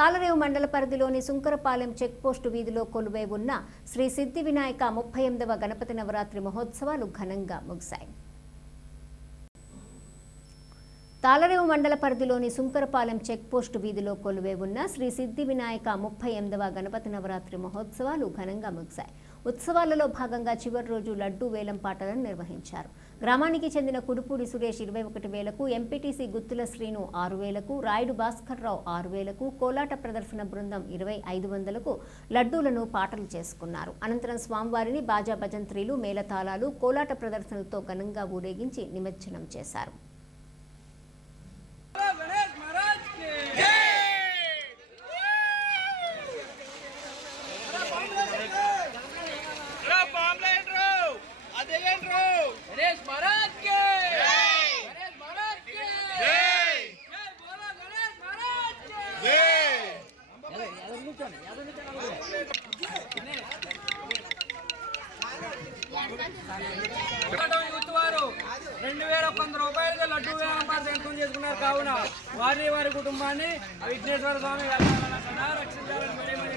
తాళరేవు మండల పరిధిలోని సుంకరపాలెం చెక్పోస్టు వీధిలో కొలువై ఉన్న శ్రీ సిద్ధి వినాయక ముప్పై ఎనిమిదవ గణపతి నవరాత్రి మహోత్సవాలు ఘనంగా ముగిశాయి. తాళరేవు మండల పరిధిలోని సుంకరపాలెం చెక్పోస్టు వీధిలో కొలువై ఉన్న శ్రీ సిద్ధి వినాయక ముప్పై ఎనిమిదవ గణపతి నవరాత్రి మహోత్సవాలు ఘనంగా ముగిశాయి. ఉత్సవాలలో భాగంగా చివరి రోజు లడ్డూ వేలం పాటలను నిర్వహించారు. గ్రామానికి చెందిన కుడుపూడి సురేష్ ఇరవై ఒకటి వేలకు ఎంపీటీసీ గుత్తుల శ్రీను ఆరు వేలకు రాయుడు భాస్కర్రావు ఆరు వేలకు కోలాట ప్రదర్శన బృందం ఇరవై ఐదు వందలకు లడ్డూలను పాటలు చేసుకున్నారు. అనంతరం స్వామివారిని బాజా భజంత్రీలు మేళతాళాలు కోలాట ప్రదర్శనలతో ఘనంగా ఊరేగించి నిమజ్జనం చేశారు. యూత్ వారు రెండు వేల వంద రూపాయలుగా లడ్డు వ్యాపారం సొంతం చేసుకున్నారు. కావున వారిని వారి కుటుంబాన్ని విఘ్నేశ్వర స్వామి రక్షించాలని మరీ మరీ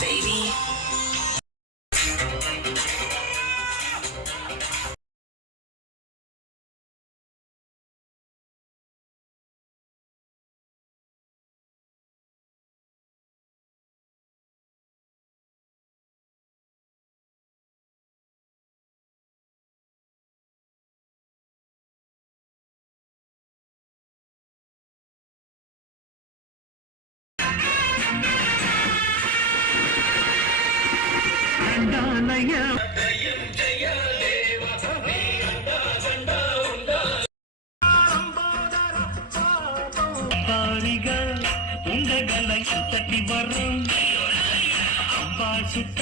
baby. கண்டானையா பாரிகள் உங்கள் தட்டி வரும் அப்பா சுத்த